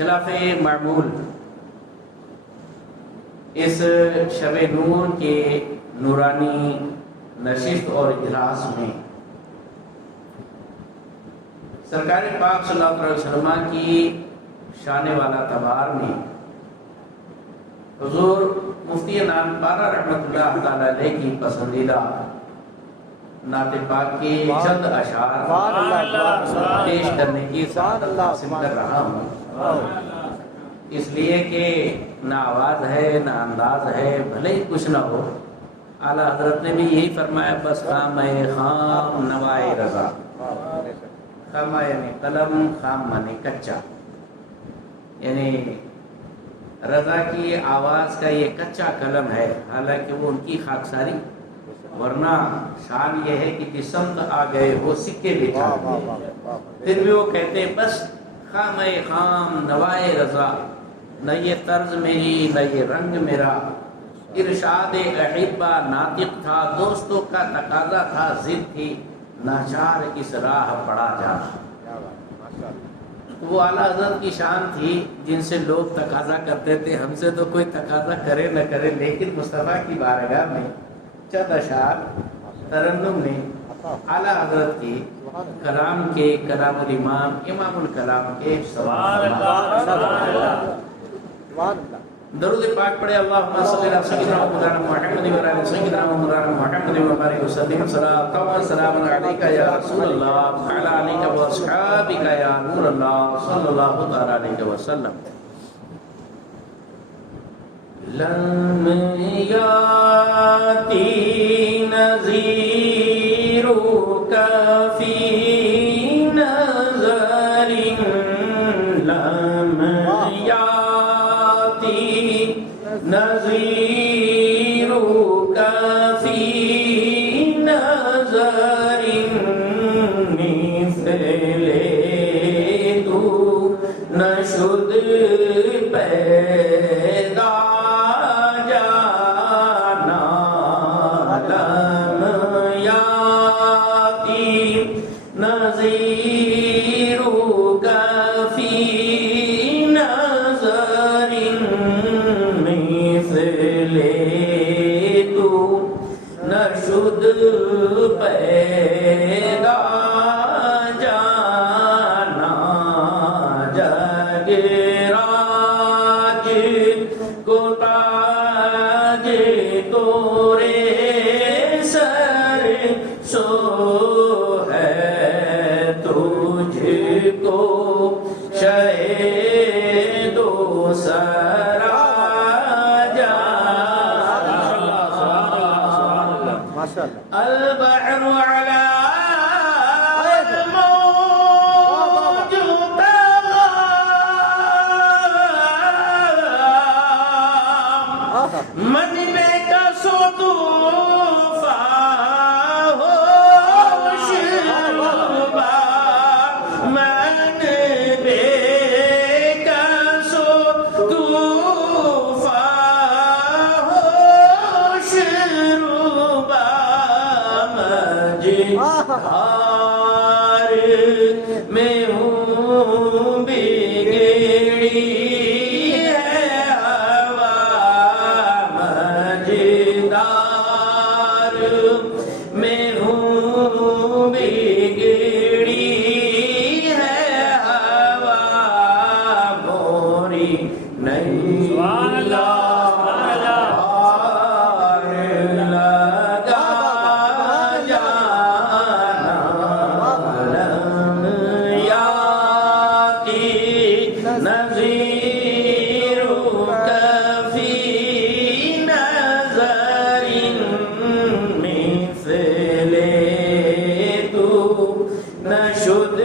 خلاف معمول اس شب نور کے نورانی نشست اور اجلاس میں سرکار پاک صلی اللہ علیہ وسلم کی شان والا تبار میں حضور مفتی نانپارہ رحمۃ اللہ تعالی علیہ کی پسندیدہ نعت پاک کے چند اشعار پیش کرنے کی سعادت حاصل کر رہا ہوں، اس لیے کہ نہ آواز ہے نہ انداز ہے، بھلے ہی کچھ نہ ہو، اعلیٰ حضرت نے بھی یہی فرمایا، بس خام خام نوائے رضا، خام یعنی قلم، خام معنی کچا، یعنی رضا کی آواز کا یہ کچا قلم ہے، حالانکہ وہ ان کی خاکساری، ورنہ شان یہ ہے کہ جس سمت آ گئے وہ سکے بچھا گئے، پھر بھی وہ کہتے ہیں بس خام خام نوائے رضا، نہ یہ طرز میری نہ یہ رنگ میرا، ارشاد احبہ ناطق تھا، دوستوں کا تقاضا تھا، ضد تھی، ناچار کس راہ پڑا جانا۔ وہ اعلیٰ حضرت کی شان تھی جن سے لوگ تقاضا کرتے تھے، ہم سے تو کوئی تقاضا کرے نہ کرے، لیکن مصطفیٰ کی بارگاہ میں چند اشعار ترنم نے اعلیٰ حضرت کی کلام کے، کلام الامام امام الکلام کے درود پاک پڑھے، اللہم صلی علی سیدنا محمد و علی سیدنا محمد و بارک وسلم، صلاۃ و سلام علیک یا رسول اللہ، وعلی آلک و اصحابک یا نور اللہ، صلی اللہ تعالی علیہ وسلم۔ لم یاتی نظیرک فی نظر، لم نظیرک فی نظر، مثل تو نشد پیدا جانا، لم یاتی نظیرک فی نظر، نشد پیدا جانا، جگ راج کو تاج تورے سر سو ہے، تجھ کو شہ دو سرا البحر على الموج طغى، من بے کا سو طوفان ہوش ربا، من بے کا سو طوفان ہوش ربا، ہار میں ہوں بگڑی ہے ہوا، مجدار میں ہوں بگڑی ہے ہوا، موری نہیں نشد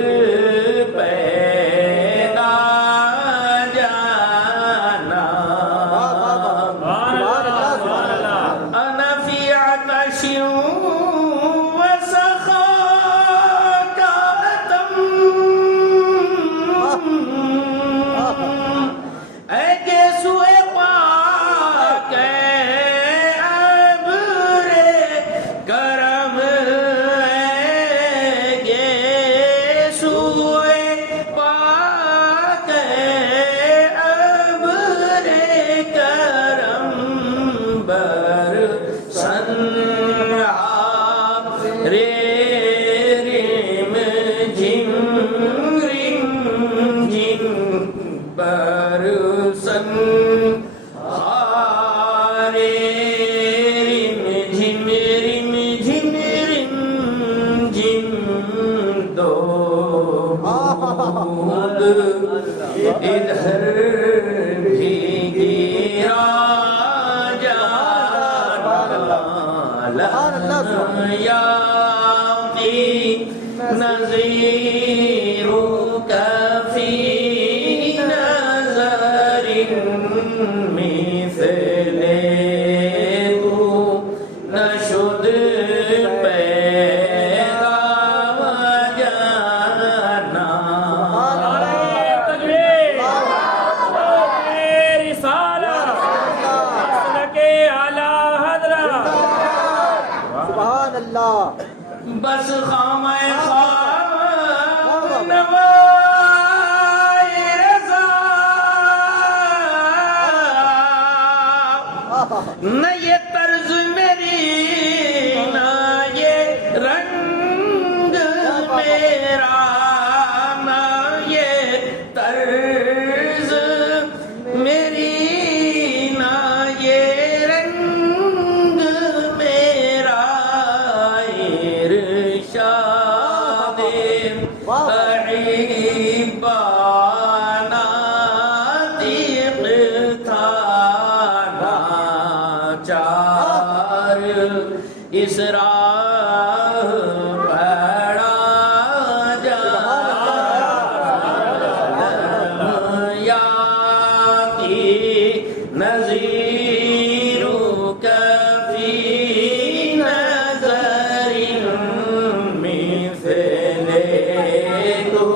پیدا جانا، انا فی عطش وسخاء ادھر بھی گرا جانا یاتی نظیر کفی نظر مثل تو نشد پیدا جانا بس خام نوائے رضا نہ یہ طرز میری نہ یہ رنگ میرا نہ یہ طرز میری نہ یہ رنگ میرا ارشاد احبانا تیغ تھا ناچار اس راہ بڑا جانا یاتی نظیر کفی نظر مثل تو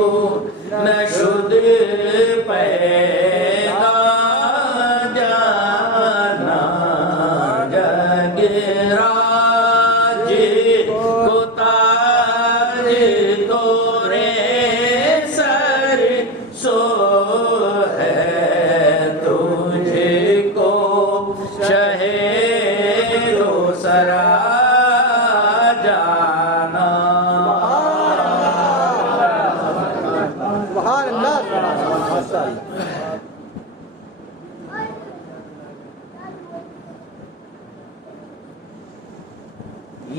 نشد پیدا جانا جگراج کو تاج تورے سر سو ہے تجھ کو شہر و سرا جانا سبحان اللہ ماشاء اللہ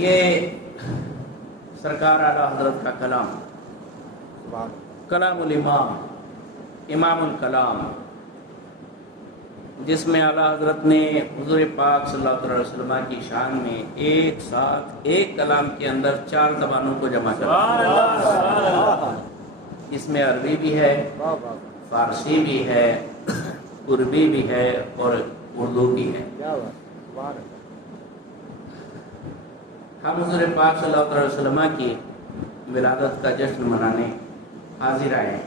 یہ سرکار اعلیٰ حضرت کا کلام کلام الامام امام الکلام جس میں اعلیٰ حضرت نے حضور پاک صلی اللہ علیہ وسلم کی شان میں ایک ساتھ ایک کلام کے اندر 4 زبانوں کو جمع کر دیا۔ اس میں عربی بھی ہے، فارسی بھی ہے، عربی بھی ہے اور اردو بھی ہے۔ ہم حضور پاک صلی اللہ علیہ وسلم کی ولادت کا جشن منانے حاضر آئے ہیں۔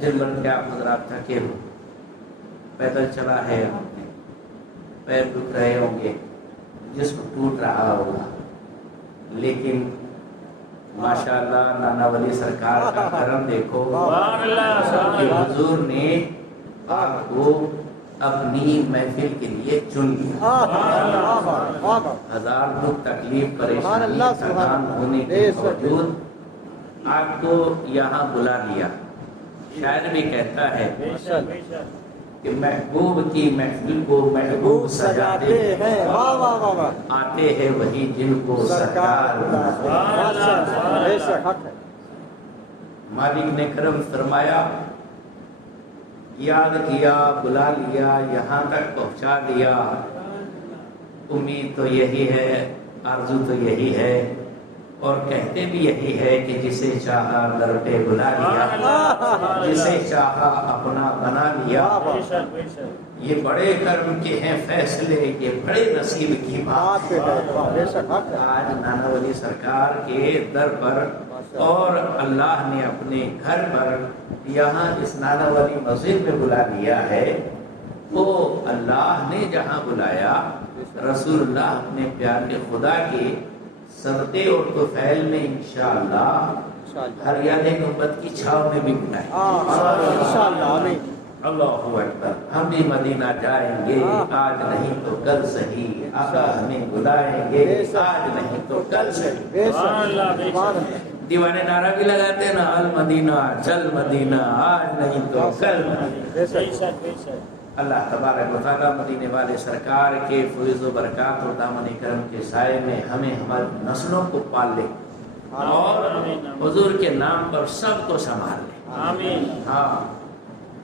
جن بن کے آپ حضرات تھکے ہو، پیدل چلا ہے آپ نے، پیر دکھ رہے ہوں گے، جسم ٹوٹ رہا ہوگا، لیکن ماشاءاللہ نانا ولی سرکار کا کرم دیکھو کہ حضور نے آپ کو اپنی محفل کے لیے چن لیا۔ ہزار دکھ تکلیف پریشانی تھکان ہونے کے باوجود آپ کو یہاں بلا لیا۔ شاعر بھی کہتا ہے کہ محبوب کی محفل کو محبوب سجاتے ہیں، آتے ہیں وہی جن کو سرکار بناتے ہیں۔ مالک نے کرم فرمایا، یاد کیا، بلا لیا، یہاں تک پہنچا دیا۔ امید تو یہی ہے، آرزو تو یہی ہے، اور کہتے بھی یہی ہے کہ جسے چاہا در پہ بلا لیا، جسے چاہا اپنا بنا لیا۔ یہ بڑے کرم کے ہیں فیصلے، یہ بڑے نصیب کی بات ہے۔ آج نانا ولی سرکار کے در پر اور اللہ نے اپنے گھر پر یہاں اس نانا ولی مسجد میں بلا لیا ہے۔ وہ اللہ نے جہاں بلایا، رسول اللہ اپنے پیارے خدا کے صدقے اور طفیل میں انشاءاللہ ہر یاد نوبت کی چھاؤں میں بھی بلائیں۔ اللہ اکبر۔ ہم بھی مدینہ جائیں گے، آج نہیں تو کل سہی، آقا ہمیں بلائیں گے، آج نہیں تو کل سہی۔ دیوانے نعرہ بھی لگاتے ہیں نا، المدینہ چل مدینہ، آج نہیں تو کل مدینہ۔ اللہ تبارک و تعالیٰ مدینے والے سرکار کے فیض و برکات اور دامن کرم کے سائے میں ہمیں ہماری نسلوں کو پال لے، اور حضور کے نام پر سب کو سنبھال لے. آمین. ہاں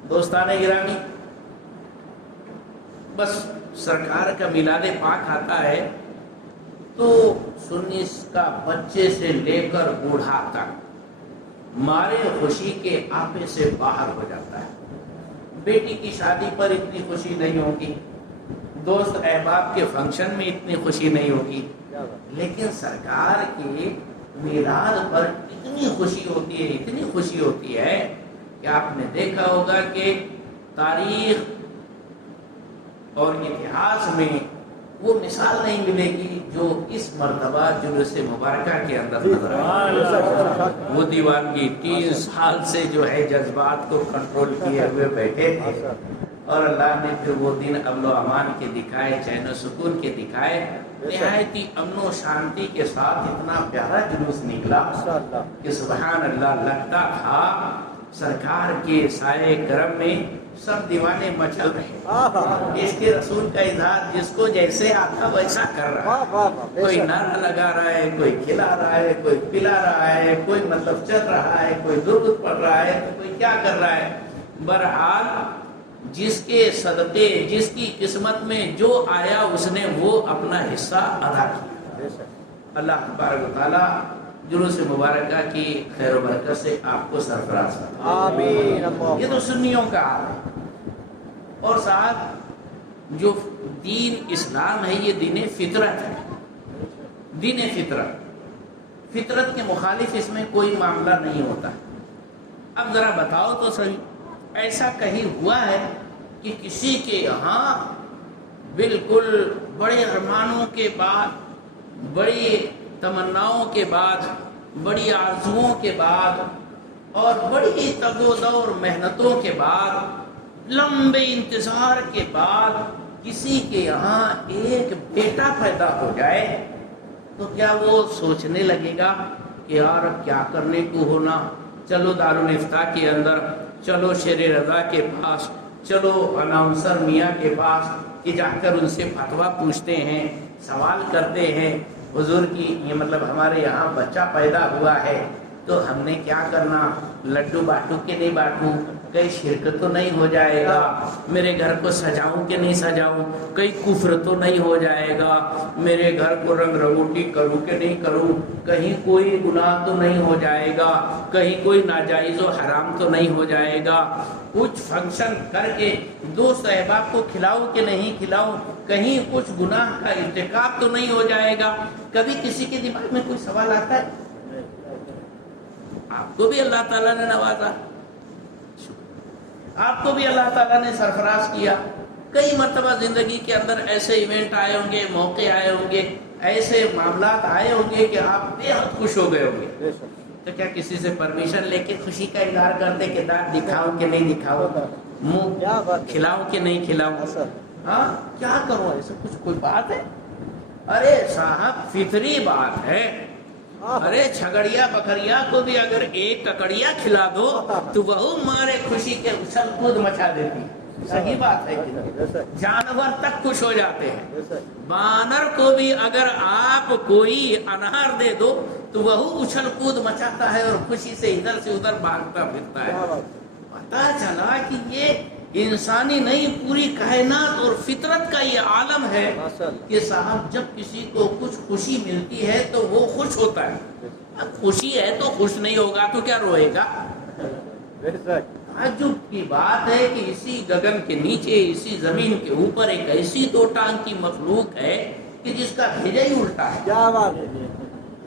دوستان گرامی، بس سرکار کا میلاد پاک آتا ہے تو سنی کا بچے سے لے کر بوڑھا تک مارے خوشی کے آپے سے باہر ہو جاتا ہے. بیٹی کی شادی پر اتنی خوشی نہیں ہوگی، دوست احباب کے فنکشن میں اتنی خوشی نہیں ہوگی، لیکن سرکار کے میلاد پر اتنی خوشی ہوتی ہے، اتنی خوشی ہوتی ہے کہ آپ نے دیکھا ہوگا کہ تاریخ اور اتہاس میں وہ مثال نہیں ملے گی جو اس مرتبہ جلوس مبارکہ کے اندر نظر آئی. وہ دیوانگی 3 سال سے جو ہے جذبات کو کنٹرول کیے ہوئے بیٹھے تھے، اور اللہ نے پھر وہ دن امن و امان کے دکھائے، چین و سکون کے دکھائے. نہایت ہی امن و شانتی کے ساتھ اتنا پیارا جلوس نکلا کہ سبحان اللہ، لگتا تھا سرکار کے سائے کرم میں سب دیوانے مچل رہے. اس کے رسول کا اظہار جس کو جیسے آتا ویسا کر رہا ہے. کوئی نعرہ لگا رہا ہے، کوئی کھلا رہا ہے، کوئی پلا رہا ہے، کوئی مطلب چل رہا ہے، کوئی درود پڑھ رہا ہے، کوئی کیا کر رہا ہے. بہرحال جس کے صدقے، جس کی قسمت میں جو آیا اس نے وہ اپنا حصہ ادا کیا. اللہ تبارک و تعالیٰ جلوس مبارکہ کی خیر و برکت سے آپ کو سرفراز کرے. آمین. یہ تو سنیوں کا حال ہے. اور صاحب جو دین اسلام ہے یہ دین فطرت ہے. دین فطرت، فطرت کے مخالف اس میں کوئی معاملہ نہیں ہوتا. اب ذرا بتاؤ تو صحیح، ایسا کہیں ہوا ہے کہ کسی کے یہاں بالکل بڑے ارمانوں کے بعد، بڑی تمناؤں کے بعد، بڑی آرزوؤں کے بعد اور بڑی تگ و دو اور محنتوں کے بعد، لمبے انتظار کے بعد کسی کے یہاں ایک بیٹا پیدا ہو جائے تو کیا وہ سوچنے لگے گا کہ یار اب کیا کرنے کو ہونا، چلو دارالفتاء کے اندر، چلو شیر رضا کے پاس، چلو اناؤنسر میاں کے پاس کہ جا کر ان سے فتویٰ پوچھتے ہیں، سوال کرتے ہیں، حضور کی یہ مطلب ہمارے یہاں بچہ پیدا ہوا ہے تو ہم نے کیا کرنا، لڈو بانٹوں کہ نہیں بانٹوں، کہیں شرک تو نہیں ہو جائے گا، میرے گھر کو سجاؤں کہ نہیں سجاؤں، کہیں کفر تو نہیں ہو جائے گا، میرے گھر کو رنگ رنگوٹی کروں کہ نہیں کروں، کہیں کوئی گناہ تو نہیں ہو جائے گا، کہیں کوئی ناجائز و حرام تو نہیں ہو جائے گا، کچھ فنکشن کر کے دوست احباب کو کھلاؤں کہ نہیں کھلاؤں، کہیں کچھ گناہ کا ارتکاب تو نہیں ہو جائے گا. کبھی کسی کے دماغ میں کوئی سوال آتا ہے؟ آپ کو بھی اللہ تعالیٰ نے نوازا، آپ کو بھی اللہ تعالیٰ نے سرفراز کیا. کئی مرتبہ زندگی کے اندر ایسے ایونٹ آئے ہوں گے، موقع آئے ہوں گے، ایسے معاملات آئے ہوں گے کہ آپ بے حد خوش ہو گئے ہوں گے. تو کیا کسی سے پرمیشن لے کے خوشی کا اظہار کرتے کہ دانت دکھاؤں کہ نہیں دکھاؤں، منہ کھلاؤں کہ نہیں کھلاؤں، ہاں کیا کروں، ایسا کچھ کوئی بات ہے؟ ارے صاحب فطری بات ہے. ارے جھگڑیا بکریا کو بھی اگر ایک ککڑیا کھلا دو تو وہ مارے خوشی کے اچھل کود مچا دیتی. صحیح بات ہے کہ جانور تک خوش ہو جاتے ہیں. بانر کو بھی اگر آپ کوئی انار دے دو تو وہ اچھل کود مچاتا ہے اور خوشی سے ادھر سے ادھر بھاگتا پھرتا ہے. پتا چلا کہ یہ انسانی نہیں، پوری کائنات اور فطرت کا یہ عالم ہے کہ صاحب جب کسی کو کچھ خوشی ملتی ہے تو وہ خوش ہوتا ہے. اب خوشی ہے تو خوش نہیں ہوگا تو کیا روئے گا؟ تعجب کی بات ہے کہ اسی گگن کے نیچے، اسی زمین کے اوپر ایک ایسی 2 ٹانگ کی مخلوق ہے کہ جس کا بھیجا ہی الٹا ہے. کیا بات ہے؟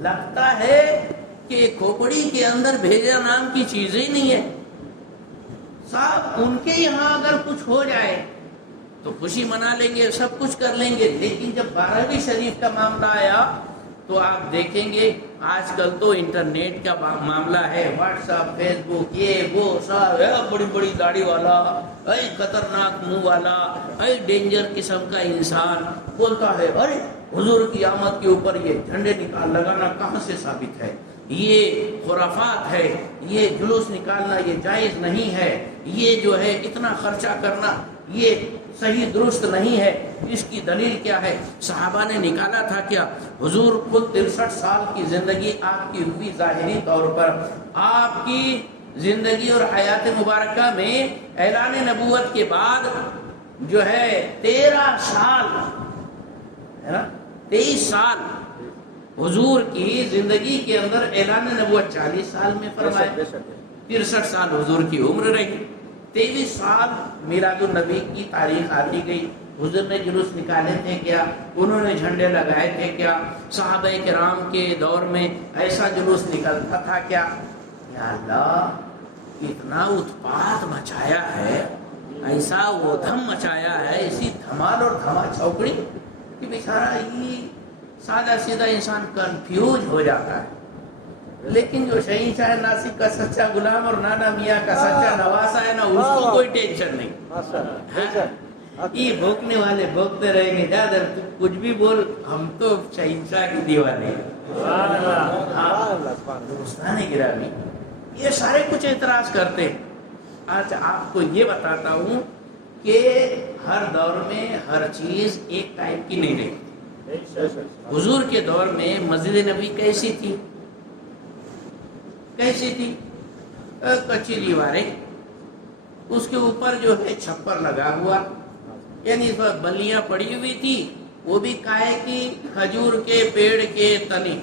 لگتا ہے کہ کھوپڑی کے اندر بھیجا نام کی چیز ہی نہیں ہے. صاحب ان کے یہاں اگر کچھ ہو جائے تو خوشی منا لیں گے، سب کچھ کر لیں گے، لیکن جب 12ویں شریف کا معاملہ آیا تو آپ دیکھیں گے آج کل تو انٹرنیٹ کا معاملہ ہے، واٹس ایپ، فیس بک، یہ وہ سب، بڑی بڑی داڑھی والا، اے خطرناک منہ والا، اے ڈینجر قسم کا انسان بولتا ہے ارے حضور کی آمد کے اوپر یہ جھنڈے نکال لگانا کہاں سے ثابت ہے، یہ خرافات ہے، یہ جلوس نکالنا یہ جائز نہیں ہے، یہ جو ہے اتنا خرچہ کرنا یہ صحیح درست نہیں ہے، اس کی دلیل کیا ہے؟ صحابہ نے نکالا تھا کیا؟ حضور خود 63 سال کی زندگی آپ کی ہوئی ظاہری طور پر، آپ کی زندگی اور حیات مبارکہ میں اعلان نبوت کے بعد جو ہے 13 سال ہے نا، 23 سال حضور کی زندگی کے اندر اعلان نبوت 40 سال میں فرمایا، 63 سال حضور کی عمر رہی، 23 سال میلاد النبی کی تاریخ آتی گئی۔ حضور نے جلوس نکالے تھے کیا؟ انہوں نے جھنڈے لگائے تھے کیا؟ صحابہ کرام کے دور میں ایسا جلوس نکلتا تھا کیا؟ یا اللہ، اتنا اتپات مچایا ہے، ایسا وہ دھم مچایا ہے، اسی دھمال اور دھما چوکڑی کہ بیچارہ یہ سادہ سیدھا انسان کنفیوز ہو جاتا ہے۔ لیکن جو شہین شاہ ناسک کا سچا غلام اور نانا میاں کا سچا نواسا ہے نا، اس کو کوئی ٹینشن نہیں، یہ بھوکنے والے بھوکتے رہیں گے، زیادہ تو کچھ بھی بول، ہم تو شہین شاہ کی دیوانے دوستان گرامی، یہ سارے کچھ اعتراض کرتے ہیں۔ آج آپ کو یہ بتاتا ہوں کہ ہر دور میں ہر چیز ایک ٹائپ کی نہیں رہی۔ حضور کے دور میں مسجد نبی کیسی تھی؟ کیسی تھی؟ کچی دیواریں، اس کے اوپر جو ہے چھپر لگا ہوا، یعنی اس پر بلیاں پڑی ہوئی تھی، وہ بھی کائے کی، کھجور کے پیڑ کے تنے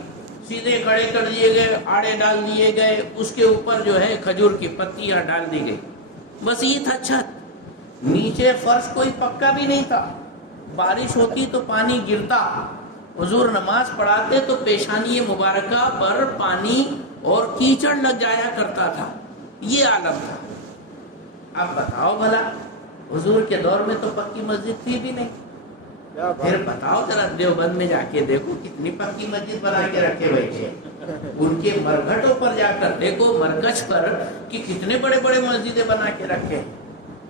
سیدھے کھڑے کر دیے گئے، آڑے ڈال دیے گئے، اس کے اوپر جو ہے کھجور کی پتیاں ڈال دی گئی، بس یہ تھا چھت۔ نیچے فرش کوئی پکا بھی نہیں تھا، بارش ہوتی تو پانی گرتا، حضور نماز پڑھاتے تو پیشانی مبارکہ پر پانی اور کیچڑ لگ جایا کرتا تھا، یہ عالم تھا۔ اب بتاؤ بھلا، حضور کے دور میں تو پکی مسجد تھی بھی نہیں، پھر بتاؤ ذرا دیوبند میں جا کے دیکھو کتنی پکی مسجد بنا کے رکھے بیٹھے، ان کے مرگھٹوں پر جا کر دیکھو، مرکز پر کہ کتنے بڑے بڑے مسجدیں بنا کے رکھے،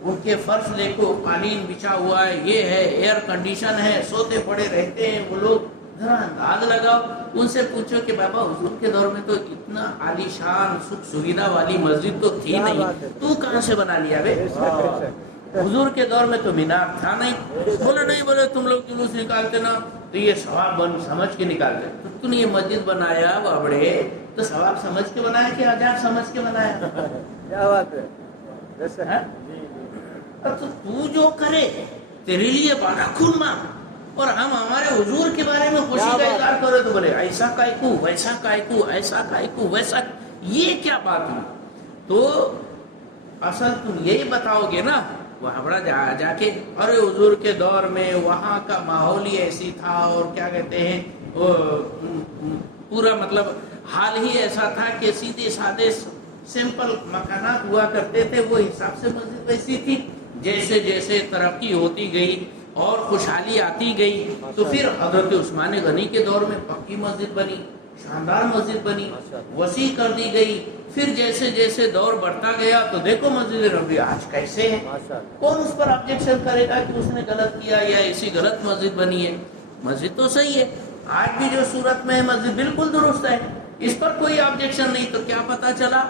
ان کے فرش دیکھو، قالین بچھا ہوا ہے، یہ ہے، ایئر کنڈیشن ہے، سوتے پڑے رہتے ہیں وہ لوگ۔ ذرا انداز لگاؤ، ان سے پوچھو کہ بابا حضور کے دور میں تو اتنا عالی شان سکھ سویدھا والی مسجد تو تھی نہیں، تو کہاں سے بنا لیا بے؟ حضور کے دور میں تو مینار تھا نہیں، بولے نہیں، بولے تم لوگ جلوس نکالتے نا تو یہ ثواب بن سمجھ کے نکالتے، تو تم نے یہ مسجد بنایا بابڑے تو ثواب سمجھ کے بنایا کہ عذاب سمجھ کے بنایا؟ کیا بات ہے؟ تو جو کرے تیرے لیے بڑا کھلنا، اور ہم ہمارے حضور کے بارے میں خوشی کا اظہار کرے تو بولے ایسا کائکو، ویسا کائکو، ایسا کائکو، ویسا، یہ کیا بات ہے؟ تو اصل تم یہی بتاؤ گے نا وہاں بڑا جا کے، ارے حضور کے دور میں وہاں کا ماحول ہی ایسی تھا، اور کیا کہتے ہیں پورا مطلب حال ہی ایسا تھا کہ سیدھے سادے سمپل مکانات ہوا کرتے تھے، وہ حساب سے مسجد ویسی تھی۔ جیسے جیسے ترقی ہوتی گئی اور خوشحالی آتی گئی تو پھر حضرت عثمان غنی کے دور میں پکی مسجد بنی، شاندار مسجد بنی، وسیع کر دی گئی۔ پھر جیسے جیسے دور بڑھتا گیا تو دیکھو مسجد نبوی آج کیسے ہے، کون اس پر آبجیکشن کرے گا کہ اس نے غلط کیا یا ایسی غلط مسجد بنی ہے؟ مسجد تو صحیح ہے، آج بھی جو صورت میں ہے مسجد بالکل درست ہے، اس پر کوئی آبجیکشن نہیں۔ تو کیا پتا چلا؟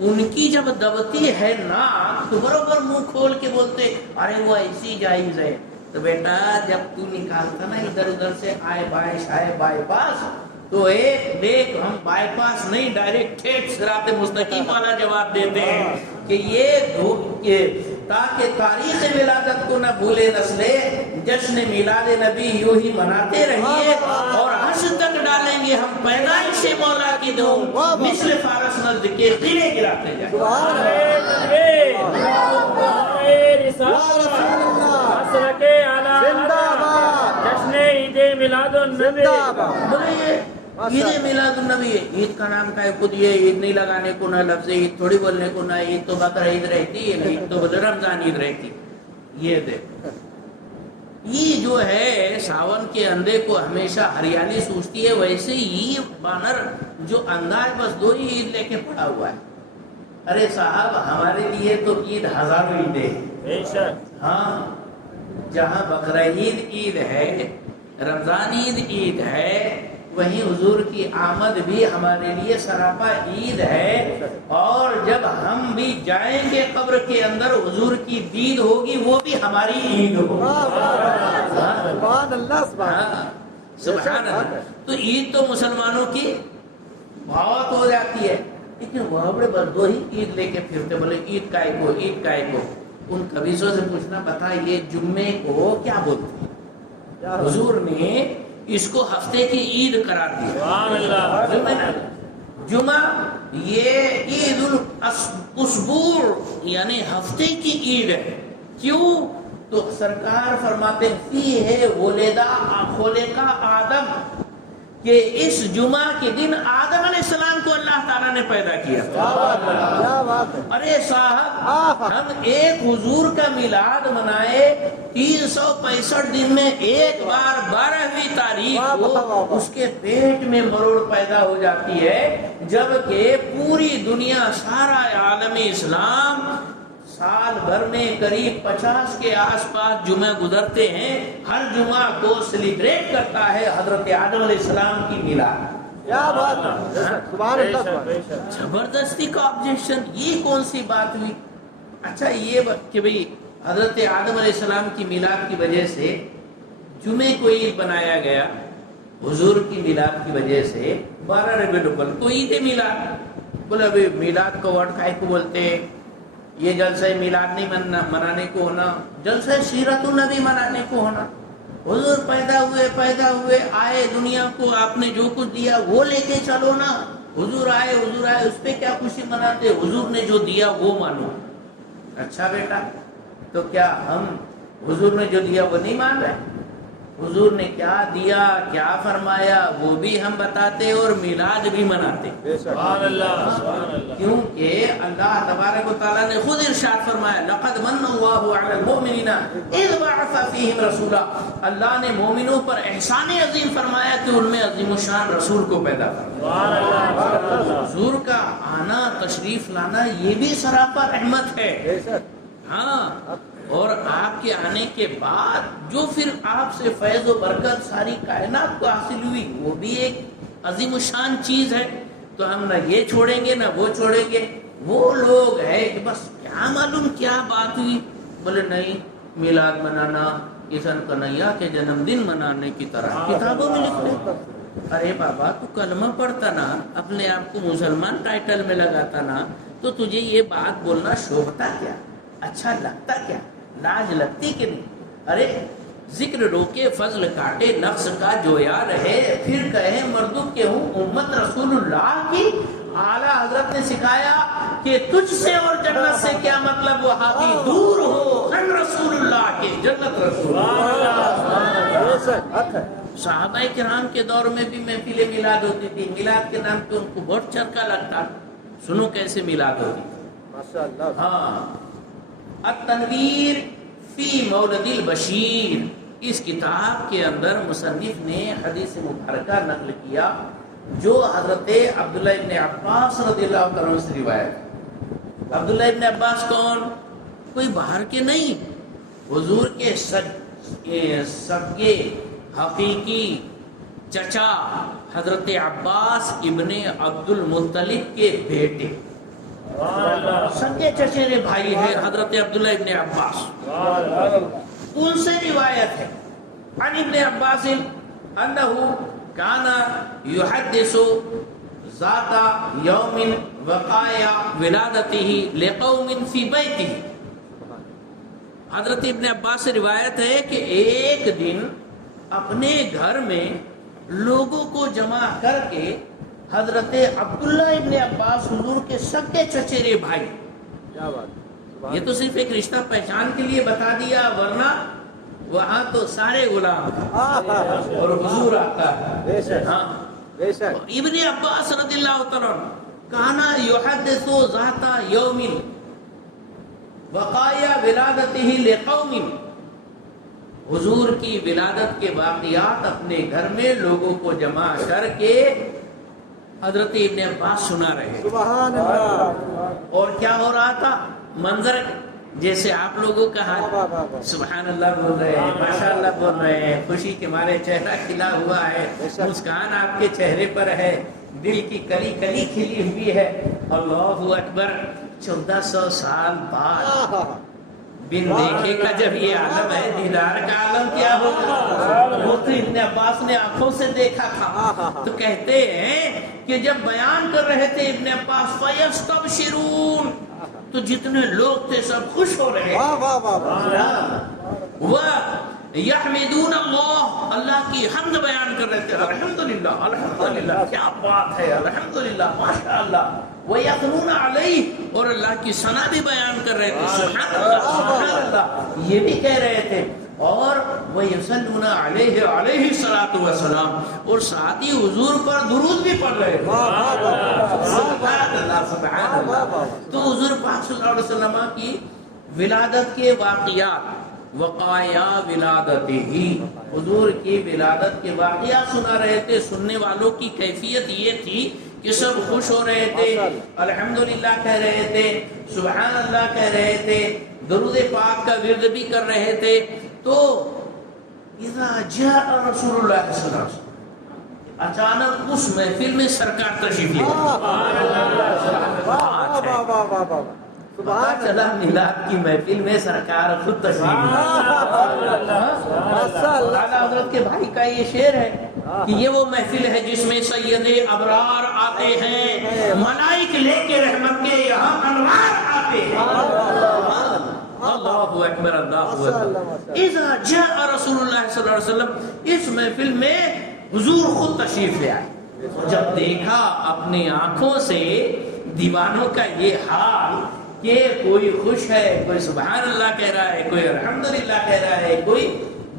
ان کی جب دبتی ہے نا تو برابر منہ کھول کے بولتے ارے وہ ایسی جائز ہے۔ تو بیٹا جب تو نکالتا نا ادھر ادھر سے آئے بائے شائے بائی پاس، تو ایک دیکھ ہم بائی پاس نہیں ڈائریکٹ ٹھیک صراط مستقیم والا جواب دیتے ہیں کہ یہ تاکہ تاریخ ولادت کو نہ بھولے نسلیں، جشن میلاد نبی یوں ہی مناتے رہیے، اور حشر تک ڈالیں گے ہم پیدائش مولا کی دھوم، مثل فارس نزد کے قلعے گراتے جائیں۔ جشن عید میلاد النبی، عید میلاد النبی ہے، عید کا نام کا ہے خود یہ عید نہیں لگانے کو، نہ لفظ عید تھوڑی بولنے کو، نہ عید تو بقر عید رہتی ہے، عید تو رمضان عید رہتی۔ یہ دیکھ، یہ جو ہے ساون کے اندھے کو ہمیشہ ہریالی سوچتی ہے، ویسے ہی بانر جو انداز بس دو ہی عید لے کے پڑا ہوا ہے۔ ارے صاحب ہمارے لیے تو عید ہزاروں عیدیں، ہاں، جہاں بقرعید عید ہے، رمضان عید عید ہے، وہیں حضور کی آمد بھی ہمارے لیے سراپا عید ہے، اور جب ہم بھی جائیں گے قبر کے اندر حضور کی دید ہوگی، وہ بھی ہماری عید ہوگی۔ سبحان اللہ سبحان اللہ۔ تو عید تو مسلمانوں کی بہت ہو جاتی ہے، لیکن وہ بڑے بردو ہی عید لے کے پھرتے، بولے عید کائے کو، عید کائے کو۔ ان کبیسوں سے پوچھنا، بتا یہ جمعے کو کیا بولتے ہیں؟ حضور نے اس کو ہفتے کی عید قرار دیا۔ جمعہ یہ عید الاسبوع یعنی ہفتے کی عید ہے۔ کیوں؟ تو سرکار فرماتے فی ہے خلق آدم، کہ اس جمعہ کے دن آدم علیہ السلام کو اللہ تعالیٰ نے پیدا کیا۔ ارے صاحب، ہم ایک حضور کا میلاد منائے 365 دن میں ایک بار 12ویں تاریخ کو اس کے پیٹ میں مروڑ پیدا ہو جاتی ہے، جبکہ پوری دنیا، سارا عالم اسلام سال بھر میں قریب 50 کے آس پاس جمعہ گزرتے ہیں، ہر جمعہ کو سیلیبریٹ کرتا ہے حضرت آدم علیہ السلام کی میلاد۔ کیا بات ہے، سبحان اللہ۔ زبردستی کا آبجیکشن، یہ کون سی بات ہوئی؟ اچھا یہ کہ بھئی حضرت آدم علیہ السلام کی میلاد کی وجہ سے جمعے کو عید بنایا گیا، حضور کی میلاد کی وجہ سے 12 ربیع الاول کو عید میلاد۔ بولا بھئی میلاد کا ورڈ کائے کو بولتے ہیں؟ یہ جلسہ میلاد نہیں منانے کو ہونا، جلسہ سیرت النبی منانے کو ہونا۔ حضور پیدا ہوئے آئے دنیا کو، آپ نے جو کچھ دیا وہ لے کے چلو نا۔ حضور آئے اس پہ کیا خوشی مناتے؟ حضور نے جو دیا وہ مانو۔ اچھا بیٹا، تو کیا ہم حضور نے جو دیا وہ نہیں مان رہے؟ حضور نے کیا دیا، کیا فرمایا، وہ بھی ہم بتاتے اور میلاد بھی مناتے۔ سبحان اللہ، سبحان اللہ۔ کیونکہ اللہ تبارک و تعالیٰ نے خود ارشاد فرمایا لقد من اللہ علی المؤمنین اذ بعث فیہم رسولا، اللہ نے مومنوں پر احسان عظیم فرمایا کہ ان میں عظیم الشان رسول کو پیدا فرمایا۔ حضور کا آنا، تشریف لانا، یہ بھی سراپا رحمت ہے۔ ہاں، اور آپ کے آنے کے بعد جو پھر آپ سے فیض و برکت ساری کائنات کو حاصل ہوئی، وہ بھی ایک عظیم الشان چیز ہے۔ تو ہم نہ یہ چھوڑیں گے نہ وہ چھوڑیں گے۔ وہ لوگ ہے کہ بس کیا معلوم کیا بات ہوئی، بولے نہیں میلاد منانا کشن کنہیا کے جنم دن منانے کی طرح کتابوں میں لکھتے۔ ارے بابا، تو کلمہ پڑھتا نا، اپنے آپ کو مسلمان ٹائٹل میں لگاتا نا، تو تجھے یہ بات بولنا شوبھتا کیا، اچھا لگتا کیا، لاج لگتی کہ نہیں؟ ارے ذکر روکے فضل کاٹے نفس کا جویا رہے، پھر کہے مردم کے ہوں امت رسول اللہ کی۔ اعلیٰ حضرت نے سکھایا کہ تجھ سے اور جنت سے کیا مطلب، وہ حاکی دور ہو ہم رسول اللہ کے، جنت رسول اللہ۔ صحابہ کرام کے دور میں بھی محفل میلاد ہوتی تھی، میلاد کے نام پہ ان کو بہت چرکا لگتا۔ سنو کیسے میلاد ہوتی تھی۔ ماشاءاللہ۔ ہاں، التنویر فی مولد البشیر، اس کتاب کے اندر مصنف نے حدیث مبارکہ نقل کیا جو حضرت عبداللہ ابن عباس رضی اللہ عنہ سے روایت۔ عبداللہ ابن عباس کون؟ کوئی باہر کے نہیں، حضور کے سگے حقیقی چچا حضرت عباس ابن عبد المطلب کے بیٹے، سگے چچیرے بھائی ہیں حضرت عبداللہ ابن عباس، ان سے روایت ہے۔ عن ابن عباس انہو کانا یحدث ذات یوم وقایا ولادتہ لقوم فی بیتہ۔ حضرت ابن عباس سے روایت ہے کہ ایک دن اپنے گھر میں لوگوں کو جمع کر کے حضرت عبداللہ ابن عباس حضور کے سگے چچیرے بھائی، کیا بات، یہ تو صرف ایک رشتہ پہچان کے لیے بتا دیا، ورنہ وہاں تو سارے غلام اور حضور آتا ہے۔ ہاں، ابن عباس رضی اللہ تعالیٰ کانا یحدث ذات یوم وقایا ولادتہ لقوم، حضور کی ولادت کے واقعات اپنے گھر میں لوگوں کو جمع کر کے حضرت ابن عباس سنا رہے۔ سبحان اللہ۔ اور کیا ہو رہا تھا؟ منظر جیسے آپ لوگوں کا حال سبحان اللہ بول رہے ہیں، ماشاء اللہ بول رہے ہیں، خوشی کے مارے چہرہ کھلا ہوا ہے، مسکان آپ کے چہرے پر ہے، دل کی کلی کلی کھلی ہوئی ہے۔ اللہ اکبر، 1400 سال بعد بن دیکھے کا جب یہ عالم ہے، دیدار کا عالم کیا ہوگا؟ وہ تو ابن عباس نے آنکھوں سے دیکھا تھا۔ تو کہتے ہیں کہ جب بیان کر رہے تھے ابن عباس فَيَسْتَبْشِرُونَ، تو جتنے لوگ تھے سب خوش ہو رہے وہ یحمدون اللہ، اللہ کی حمد بیان کر رہے تھے، الحمدللہ الحمدللہ، کیا بات ہے، الحمدللہ ماشاءاللہ، وَيَثْنُونَ عَلَيْهِ، اور اللہ کی ثنا بھی بیان کر رہے تھے، سبحان اللہ سبحان اللہ، یہ بھی کہہ رہے تھے، اور وَيُصَلُّونَ عَلَيْهِ عَلَيْهِ الصَّلَاةُ وَالسَّلَامُ، اور ساتھ ہی حضور پر درود بھی پڑھ رہے تھے، سبحان اللہ سبحان اللہ۔ تو حضور پاک صلی اللہ علیہ وسلم کی ولادت کے واقعات، وقایا ولادتہ، حضور کی ولادت کے واقعات سنا رہے تھے۔ سننے والوں کی کیفیت یہ تھی کہ سب خوش ہو رہے تھے، الحمدللہ کہہ رہے تھے، سبحان اللہ کہہ رہے تھے، درود پاک کا ورد بھی کر رہے تھے۔ تو اذا جاء رسول اللہ صلی اللہ علیہ وسلم، اچانک اس محفل میں سرکار تشریف لے پتا چلا میلاد کی محفل میں سرکار خود تشریف لے۔ اعلیٰ حضرت کے بھائی کا یہ شعر ہے کہ یہ وہ محفل ہے جس میں سید ابرار آتے ہیں، ملائک لے کے رحمت کے یہاں انوار آتے ہیں۔ اللہ اکبر اللہ اکبر۔ اذا جاء رسول اللہ صلی اللہ علیہ وسلم، اس محفل میں حضور خود تشریف لے آئے۔ جب دیکھا اپنی آنکھوں سے دیوانوں کا یہ حال کہ کوئی خوش ہے، کوئی سبحان اللہ کہہ رہا ہے، کوئی الحمدللہ کہہ رہا ہے، کوئی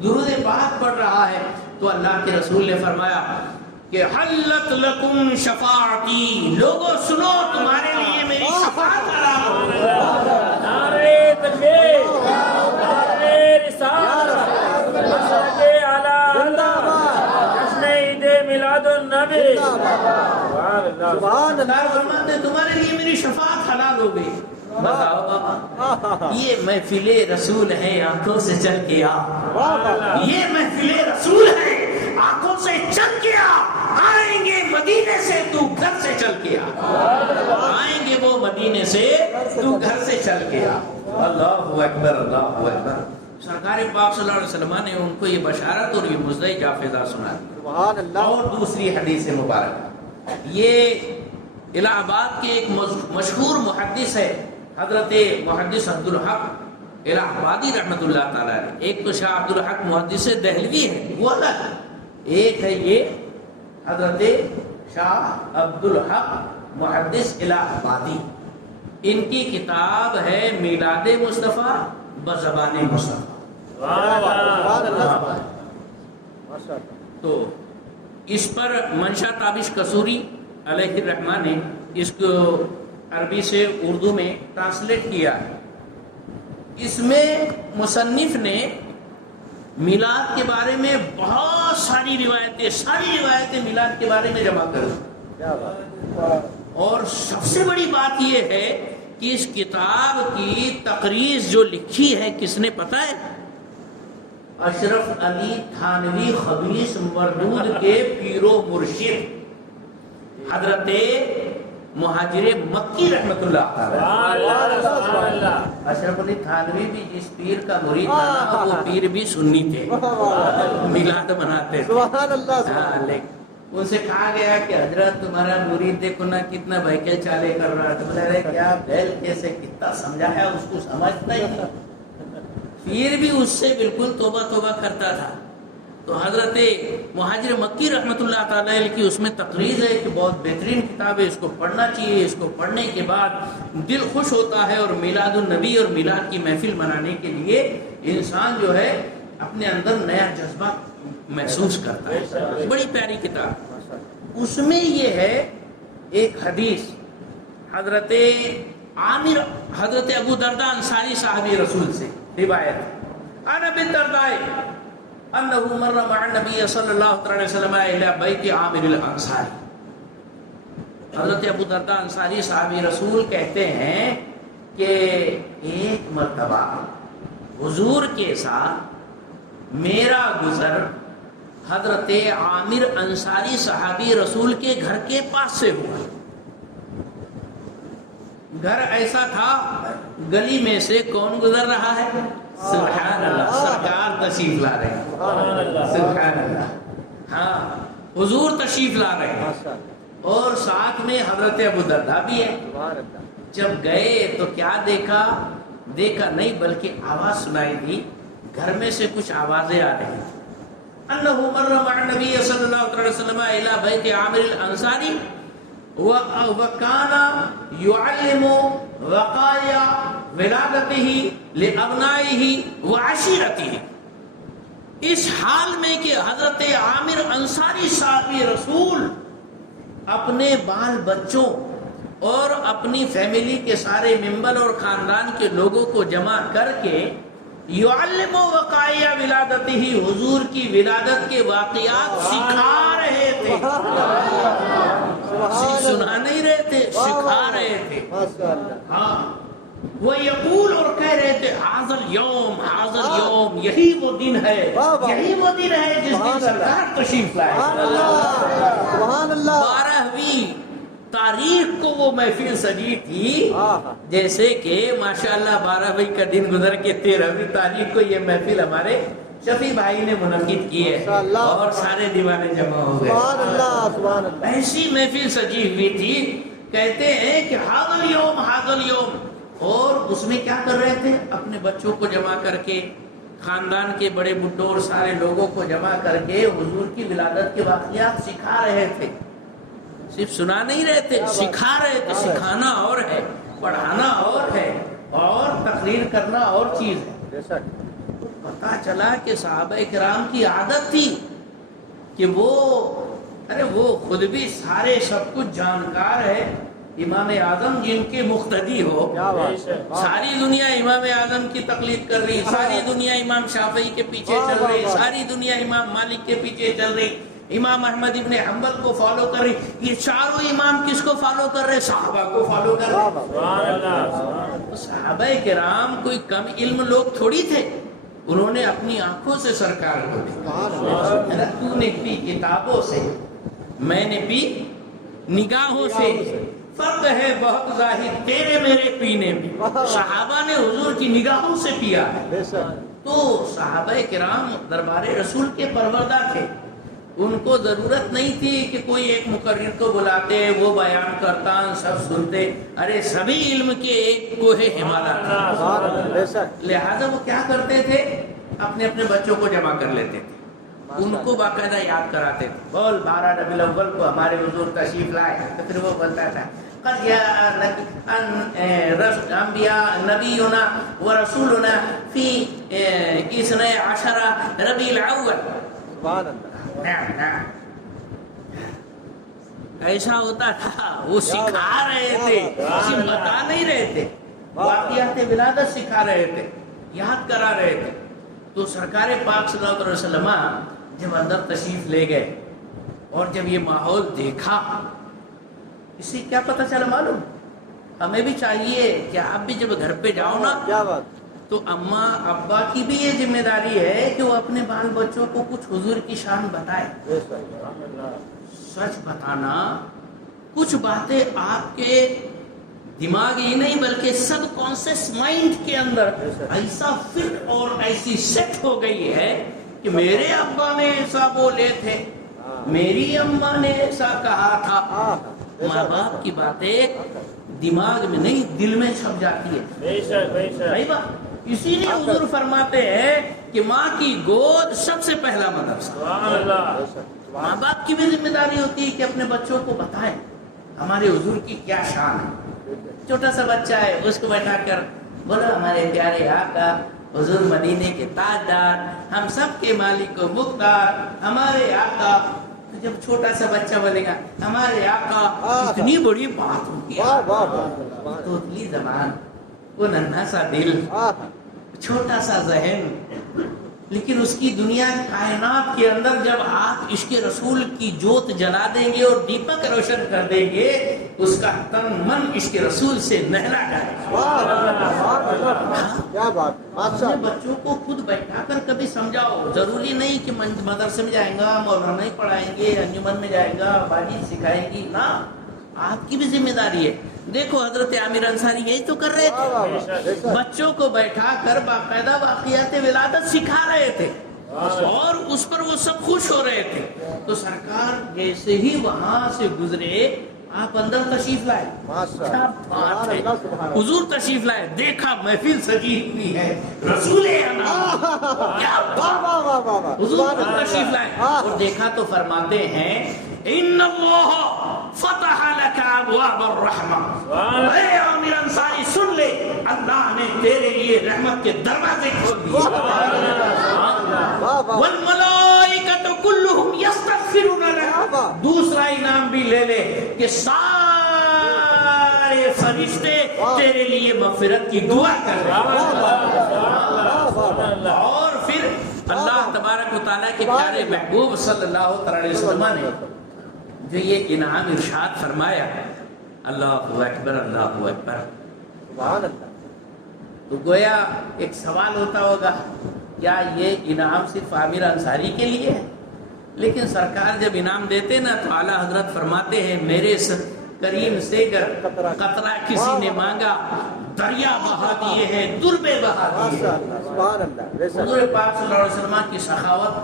درود پاک پڑھ رہا ہے، تو اللہ کے رسول نے فرمایا کہ حلت لکم شفاعتی، لوگوں سنو تمہارے لیے میری شفاعت حرام ہو گئی۔ نعرہ تکبیر، نعرہ رسالت، مشرق اعلی، جشن عید میلاد النبی، سبحان اللہ۔ فرماتے تمہارے لیے میری شفاعت حلال ہو گئی۔ بتاؤ بابا، یہ محفل رسول ہے، آنکھوں سے چل کے آ، یہ محفل رسول ہے، آنکھوں سے چل کے آ، آئیں گے مدینے سے تو گھر سے چل کے آ، آئیں گے وہ مدینے سے تو گھر سے چل کے آ۔ اللہ اکبر اللہ اکبر۔ سرکار پاک صلی اللہ علیہ وسلم نے ان کو یہ بشارت اور یہ مزدہ جافیدہ سنا۔ سبحان اللہ۔ اور دوسری حدیث مبارک، یہ الہ آباد کے ایک مشہور محدث ہے، حضرت محدث عبدالحق الہ آبادی رحمۃ اللہ تعالیٰ علیہ۔ ایک تو شاہ عبدالحق محدث دہلوی ہے، وہ الگ، ایک ہے یہ حضرت شاہ عبدالحق محدث الہ آبادی۔ ان کی کتاب ہے میلاد مصطفیٰ بزبان مصطفیٰ۔ تو اس پر منشا تابش کسوری علیہ الرحمٰن نے اس کو عربی سے اردو میں ٹرانسلیٹ کیا ہے۔ اس میں مصنف نے میلاد کے بارے میں بہت ساری روایتیں میلاد کے بارے میں جمع کر دی، اور سب سے بڑی بات یہ ہے کہ اس کتاب کی تقریض جو لکھی ہے کس نے پتہ ہے؟ اشرف علی تھانوی خبیث مردود کے پیر و مرشد حضرت مہاجر مکی رحمت اللہ تعالی۔ اشرف علی تھانوی بھی جس پیر کا مرید تھا نا، وہ پیر بھی سنی تھے، میلاد مناتے تھے۔ ان سے کہا گیا کہ حضرت تمہارا مرید دیکھو نا کتنا بہکل چالے کر رہا ہے، بتا رہے کیا بیل کیسے کتنا سمجھایا اس کو سمجھتا ہی نہیں۔ پیر بھی اس سے بالکل توبہ توبہ کرتا تھا۔ تو حضرت مہاجر مکی رحمت اللہ تعالیٰ علیہ کی اس میں تقریر ہے کہ بہت بہترین کتاب ہے، اس کو پڑھنا چاہیے، اس کو پڑھنے کے بعد دل خوش ہوتا ہے، اور میلاد النبی اور میلاد کی محفل منانے کے لیے انسان جو ہے اپنے اندر نیا جذبہ محسوس کرتا ہے۔ بڑی پیاری کتاب۔ اس میں یہ ہے ایک حدیث، حضرت ابو درداء انصاری صحابی رسول سے روایت، عن ابی الدرداء انه مر مع النبي صلی اللہ علیہ وسلم الى بیت عامر الانصاری۔ حضرت ابو درداء انصاری صحابی رسول کہتے ہیں کہ ایک مرتبہ حضور کے ساتھ میرا گزر حضرت عامر انصاری صحابی رسول کے گھر کے پاس سے ہوا. گھر ایسا تھا گلی میں سے کون گزر رہا ہے؟ سبحان اللہ، سرکار تشریف لا رہے ہیں. سبحان اللہ. ہاں حضور تشریف لا رہے ہیں اور ساتھ میں حضرت ابو درداء بھی ہے. جب گئے تو کیا دیکھا نہیں بلکہ آواز سنائی دی. گھر میں سے کچھ آوازیں آ رہی ہیں. انه مر مع النبي صلی اللہ علیہ وسلم الى بیت عامر الانصاری وكان يعلم وقايا ولادته لابنائه وعشيرته. اس حال میں کہ حضرت عامر انصاری صحابی رسول اپنے بال بچوں اور اپنی فیملی کے سارے ممبر اور خاندان کے لوگوں کو جمع کر کے یعلم وقائع ولادتہ، حضور کی ولادت کے واقعات سکھا رہے تھے. سنا نہیں رہے تھے، سکھا رہے تھے. ہاں وہ یقول اور کہہ رہے تھے حاضر یوم، حاضر یوم، یہی وہ دن ہے، یہی وہ دن ہے جس دن سرکار تشریف لائے. 12ویں تاریخ کو وہ محفل سجی تھی. جیسے کہ ماشاءاللہ 12ویں کا دن گزر کے 13ویں تاریخ کو یہ محفل ہمارے شفیع بھائی نے منعقد کی ہے اور سارے دیوانے جمع ہو گئے. ایسی محفل سجی ہوئی تھی. کہتے ہیں کہ حاضر یوم، حاضر یوم. اور اس میں کیا کر رہے تھے؟ اپنے بچوں کو جمع کر کے، خاندان کے بڑے بڈھوں اور سارے لوگوں کو جمع کر کے حضور کی ولادت کے واقعات سکھا رہے تھے. صرف سنا نہیں رہے تھے، سکھا رہے تھے. سکھانا اور ہے، پڑھانا اور ہے، اور تقریر کرنا اور چیز ہے. پتا چلا کہ صحابہ کرام کی عادت تھی کہ وہ خود بھی سارے سب کچھ جانکار ہے. امام اعظم جن کے مقتدی ہو، ساری دنیا امام اعظم کی تقلید کر رہی، ساری دنیا امام شافعی کے پیچھے چل رہی، ساری دنیا امام مالک کے پیچھے چل رہی، امام احمد ابن حنبل کو فالو کر رہی. یہ چاروں امام کس کو فالو کر رہے؟ صحابہ کو فالو کر رہے. صحابہ کرام کوئی کم علم لوگ تھوڑی تھے. انہوں نے اپنی آنکھوں سے سرکار کو دیکھا. تو نے پی کتابوں سے، میں نے پی نگاہوں سے. فرق ہے بہت ظاہر تیرے میرے پینے میں. صحابہ نے حضور کی نگاہوں سے پیا ہے. تو صحابہ کرام دربار رسول کے پروردہ تھے. ان کو ضرورت نہیں تھی کہ کوئی ایک مقرر کو بلاتے، وہ بیان کرتا، سب سنتے. ارے سبھی علم کے ایک کوہ ہمالیہ تھا. لہذا وہ کیا کرتے تھے؟ اپنے بچوں کو جمع کر لیتے تھے، ان کو باقاعدہ یاد کراتے تھے. بول 12 ربیع الاول کو ہمارے حضور تشریف لائے. تو پھر وہ بولتا تھا قد جاء انبیاء نبینا ورسولنا فی 12 ربیع الاول. ایسا ہوتا تھا. وہ سکھا رہے تھے، صرف بتا نہیں رہے تھے. واقعات ولادت سکھا رہے تھے، یاد کرا رہے تھے. تو سرکار پاک صلی اللہ علیہ وسلم جب اندر تشریف لے گئے اور جب یہ ماحول دیکھا، اس سے کیا پتہ چلا معلوم؟ ہمیں بھی چاہیے کہ آپ بھی جب گھر پہ جاؤ نا تو اماں ابا کی بھی یہ ذمہ داری ہے کہ وہ اپنے بال بچوں کو کچھ حضور کی شان بتائے. سچ بتانا، کچھ باتیں آپ کے دماغ ہی نہیں بلکہ سب کانشیس مائنڈ کے اندر ایسا فٹ اور ایسی سیٹ ہو گئی ہے کہ میرے ابا نے ایسا بولے تھے، میری اماں نے ایسا کہا تھا. ماں باپ کی باتیں دماغ میں نہیں دل میں چھپ جاتی ہے. اسی لیے حضور فرماتے ہیں کہ ماں کی گود سب سے پہلا مدرسہ. ماں باپ کی بھی ذمہ داری ہوتی ہے کہ اپنے بچوں کو بتائیں ہمارے حضور کی کیا شان ہے. چھوٹا سا بچہ ہے، اس کو بیٹھا کر بولو ہمارے پیارے آقا حضور مدینے کے تاجدار، ہم سب کے مالک و مختار، ہمارے آقا. جب چھوٹا سا بچہ بولے گا ہمارے آقا، اتنی بڑی بات ہوگی. توتلی زبان، وہ ننھا سا دل، چھوٹا سا ذہن، لیکن اس کی دنیا کائنات کے اندر جب آپ عشق رسول کی جوت جلا دیں گے اور دیپک روشن کر دیں گے، اس کا تن من عشق رسول سے نہلا جائے گا۔ کیا بات، اپنے بچوں کو خود بیٹھا کر کبھی سمجھاؤ، ضروری نہیں کہ مدرسے میں جائیں گا، مولانا ہی پڑھائیں گے، انجمن میں جائے گا، بانی سکھائیں گی، نہ، آپ کی بھی ذمہ داری ہے۔ دیکھو حضرت عامر انصاری یہی تو کر رہے تھے، بچوں کو بیٹھا کر باقاعدہ واقعات ولادت سکھا رہے تھے اور اس پر وہ سب خوش ہو رہے تھے۔ تو سرکار جیسے ہی وہاں سے گزرے آپ اندر تشریف لائے، کیا بات ہے، حضور تشریف لائے، دیکھا محفل سجی ہوئی ہے، رسول انام، کیا بات، حضور تشریف لائے اور دیکھا تو فرماتے ہیں ان اللہ فتح لک ابواب الرحمہ، اے عامر انصاری سن لے، اللہ نے تیرے لیے رحمت کے دروازے کھول دیے، والملائکۃ کلہم یستغفرون لک، دوسرا انعام بھی لے لے کہ سارے فرشتے تیرے لیے مغفرت کی دعا کر رہے ہیں۔ اور پھر اللہ تبارک و تعالیٰ کے پیارے محبوب صلی اللہ علیہ وسلم نے جو یہ انعام ارشاد فرمایا، اللہ اکبر اللہ اکبر، سبحان اللہ، تو گویا ایک سوال ہوتا ہوگا کیا یہ انعام صرف عامر انصاری کے لیے ہے؟ لیکن سرکار جب انعام دیتے نا تو اعلیٰ حضرت فرماتے ہیں میرے کریم سے گر قطرہ کسی نے مانگا دریا بہا دیے ہیں، دربے بہا دیے ہیں۔ سبحان اللہ، حضور پاک صلی اللہ علیہ وسلم کی سخاوت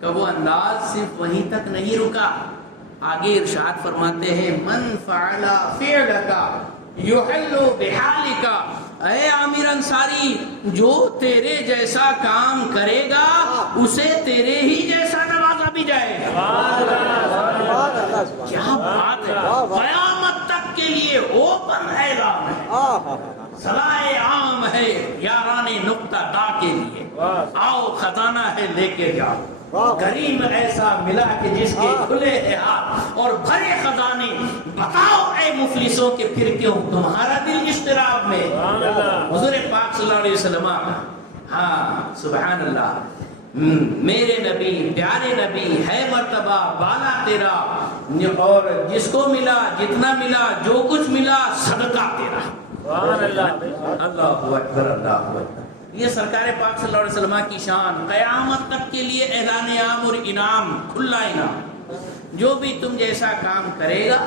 کا وہ انداز صرف وہیں تک نہیں رکا، آگے ارشاد فرماتے ہیں من فعل فعلک یحل بحالک، اے عامر انصاری جو تیرے جیسا کام کرے گا اسے تیرے ہی جیسا نوازا بھی جائے گا۔ کیا بات ہے، قیامت تک کے لیے اوپن اعلان ہے، صلاح عام ہے یاران نقطہ دا کے لیے، آؤ خزانہ ہے لے کے جاؤ، کریم ایسا ملا کہ جس کے کھلے ہاتھ اور بھرے خزانے، بتاؤ اے مفلسوں کہ پھر کیوں تمہارا دل اضطراب میں۔ حضور پاک صلی اللہ علیہ وسلم، ہاں سبحان اللہ، میرے نبی پیارے نبی ہے مرتبہ بالا تیرا، اور جس کو ملا جتنا ملا جو کچھ ملا صدقہ تیرا۔ اللہ اکبر اللہ اکبر، یہ سرکار پاک صلی اللہ علیہ وسلم کی شان، قیامت تک کے لیے اعلان عام اور انعام، کھلا انعام، جو بھی تم جیسا کام کرے گا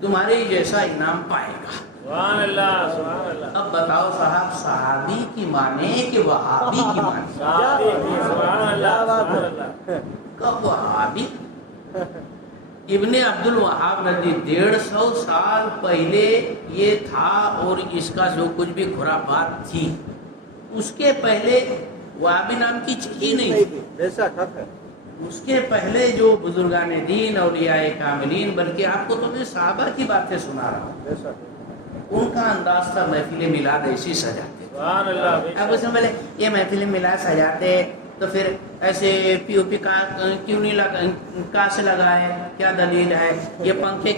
تمہارے جیسا انعام پائے گا۔ سبحان اللہ، سبحان اللہ۔ اب بتاؤ صاحب، صحابی کی مانے کہ وہابی کی مانے؟ سبحان اللہ، سبحان اللہ۔ کب وہابی؟ ابن عبد الوہاب ندی 150 سال پہلے یہ تھا، اور اس کا جو کچھ بھی خرافات تھی اس کے پہلے وہابی نام کی چیز ہی نہیں تھی۔ بے شک حق ہے، اس کے پہلے جو بزرگان دین اولیاء کاملین، بلکہ آپ کو تو میں صحابہ کی باتیں سنا رہا ہوں، بے شک، ان کا انداز تھا محفل میلاد ایسی سجاتے۔ سبحان اللہ۔ اب اس میں بولے یہ محفل میلاد سجاتے تو پھر ایسے پی او پی کیوں نہیں لگا، کہاں سے لگائے، کیا دلیل ہے، یہ پنکھے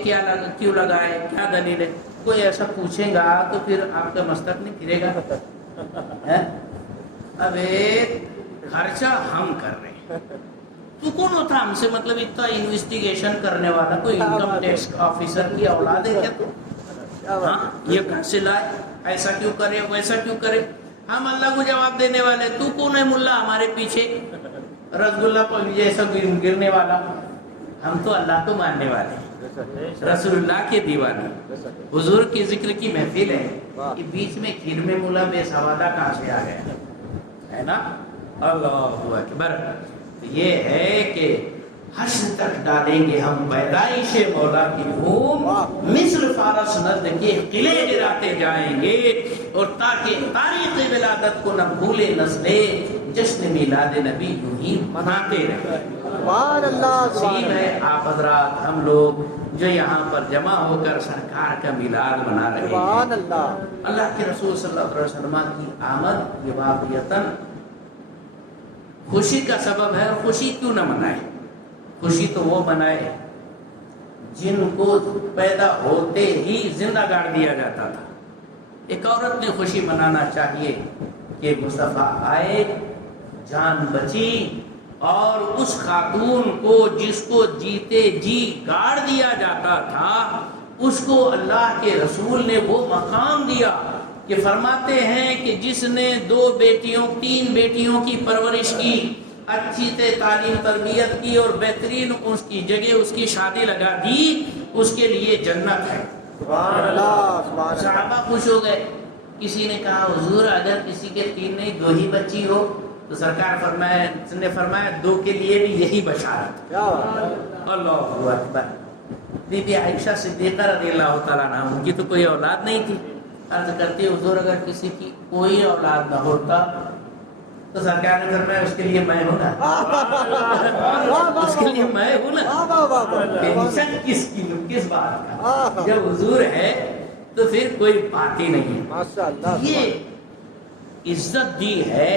کیوں لگائے، کیا دلیل ہے؟ کوئی ایسا پوچھے گا تو پھر آپ کا مستق نہیں پھرے گا۔ اب خرچہ ہم کر رہے ہیں، تو کون ہوتا ہم سے مطلب اتنا انویسٹیگیشن کرنے والا؟ کوئی انکم ٹیکس آفیسر کی اولاد ہے کیا تو؟ ہاں، یہ کہاں سے لائے، ایسا کیوں کرے ویسا کیوں کرے؟ ہم اللہ کو جواب دینے والے، تو کون ہے ملا ہمارے پیچھے رسگلہ کو جیسا گرنے والا؟ ہم تو اللہ کو ماننے والے ہیں، رسول اللہ کے دیوانے، حضور کی ذکر کی محفل ہے، کہ بیچ میں کھیر میں ملا بے سوادہ کہاں سے آ گیا ہے نا؟ اللہ اکبر۔ یہ ہے کہ حشر تک ڈالیں گے ہم پیدائش مولا کی دھوم، مصر فارس نزد کے قلعے گراتے جائیں گے، اور تاکہ تاریخ ولادت کو نہ بھولے نسلیں، جشن میلاد نبی یوں ہی مناتے رہیں۔ سبحان اللہ، نصیب ہے آپ حضرات ہم لوگ جو یہاں پر جمع ہو کر سرکار کا میلاد منا رہے ہیں۔ سبحان اللہ، اللہ کے رسول صلی اللہ علیہ وسلم کی آمد یہ واقعتاً خوشی کا سبب ہے، اور خوشی کیوں نہ منائے؟ خوشی تو وہ منائے جن کو پیدا ہوتے ہی زندہ گاڑ دیا جاتا تھا۔ ایک عورت نے خوشی منانا چاہیے کہ مصطفیٰ آئے، جان بچی اور اس خاتون کو جس کو جیتے جی گاڑ دیا جاتا تھا اس کو اللہ کے رسول نے وہ مقام دیا کہ فرماتے ہیں کہ جس نے 3 بیٹیوں کی پرورش کی، اچھی سے تعلیم تربیت کی اور بہترین اس کی جگہ اس کی شادی لگا دی، اس کے لیے جنت ہے۔ سبحان اللہ سبحان اللہ صحابہ خوش ہو گئے۔ کسی نے کہا حضور اگر کسی کے 3 نہیں 2 ہی بچی ہو تو سرکار نے فرمایا 2 کے لیے بھی یہی بشارت۔ کیا بات ہے اللہ اکبر۔ بی بی عائشہ صدیقہ رضی اللہ تعالیٰ عنہ، ان کی تو کوئی اولاد نہیں تھی، عرض کرتی حضور اگر کسی کی کوئی اولاد نہ ہوتا تو سرکار نے فرمایا اس کے لیے میں ہوں نا، اس کے لیے میں ہوں نا۔ ٹینشن کس بات کا؟ جب حضور ہے تو پھر کوئی بات ہی نہیں ہے۔ ماشاء اللہ یہ عزت دی ہے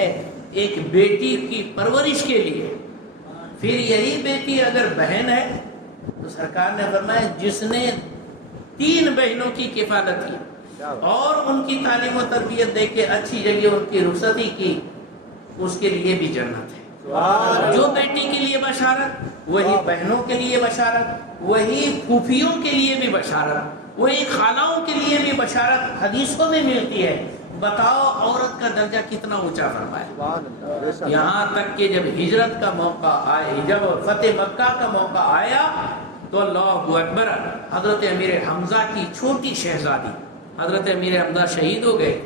ایک بیٹی کی پرورش کے لیے۔ پھر یہی بیٹی اگر بہن ہے تو سرکار نے فرمایا جس نے 3 بہنوں کی کفالت کی اور ان کی تعلیم و تربیت دے کے اچھی جگہ ان کی رخصتی کی، اس کے لیے بھی جنت ہے۔ جو بیٹی کے لیے بشارت وہی بہنوں کے لیے بشارت، وہی پھوپھیوں کے لیے بھی بشارت، وہی خالوں کے لیے بھی بشارت حدیثوں میں ملتی ہے۔ بتاؤ عورت کا درجہ کتنا اونچا فرمایا۔ یہاں تک کہ جب ہجرت کا موقع آئے، جب فتح مکہ کا موقع آیا تو اللہ اکبر، حضرت امیر حمزہ کی چھوٹی شہزادی، حضرت امیر حمزہ شہید ہو گئے،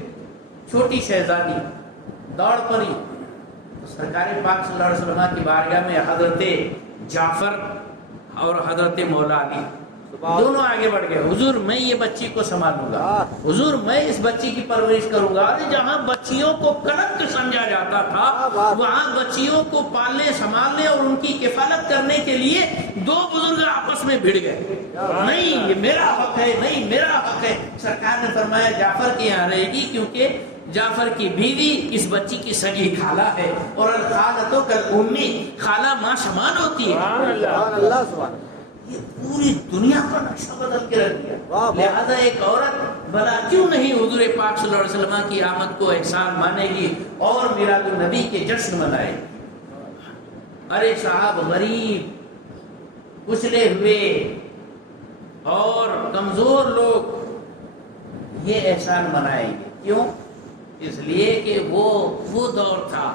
چھوٹی شہزادی دوڑ پڑی تو سرکار پاک صلی اللہ علیہ وسلم کی بارگاہ میں حضرت جعفر اور حضرت مولا علی دونوں آگے بڑھ گئے۔ حضور میں یہ بچی کو سنبھالوں گا، حضور میں اس بچی کی پرورش کروں گا۔ جہاں بچیوں کو کلنک سمجھا جاتا تھا وہاں بچیوں کو پالنے سنبھالنے اور ان کی کفالت کرنے کے لیے 2 بزرگ آپس میں بھڑ گئے، نہیں یہ میرا حق ہے، نہیں میرا حق ہے۔ سرکار نے فرمایا جعفر کے یہاں رہے گی کیونکہ جعفر کی بیوی اس بچی کی سگی خالہ ہے، اور الخالۃ کالامی، خالہ ماں سمان ہوتی ہے۔ سبحان اللہ سبحان اللہ۔ یہ پوری دنیا کا نقشہ بدل کے رکھ دیا۔ لہذا ایک عورت بلا کیوں نہیں حضور پاک صلی اللہ علیہ وسلم کی آمد کو احسان مانے گی اور میلاد النبی کے جشن منائے؟ ارے صاحب غریب، کچلے ہوئے اور کمزور لوگ یہ احسان منائیں گے، کیوں؟ اس لیے کہ وہ دور تھا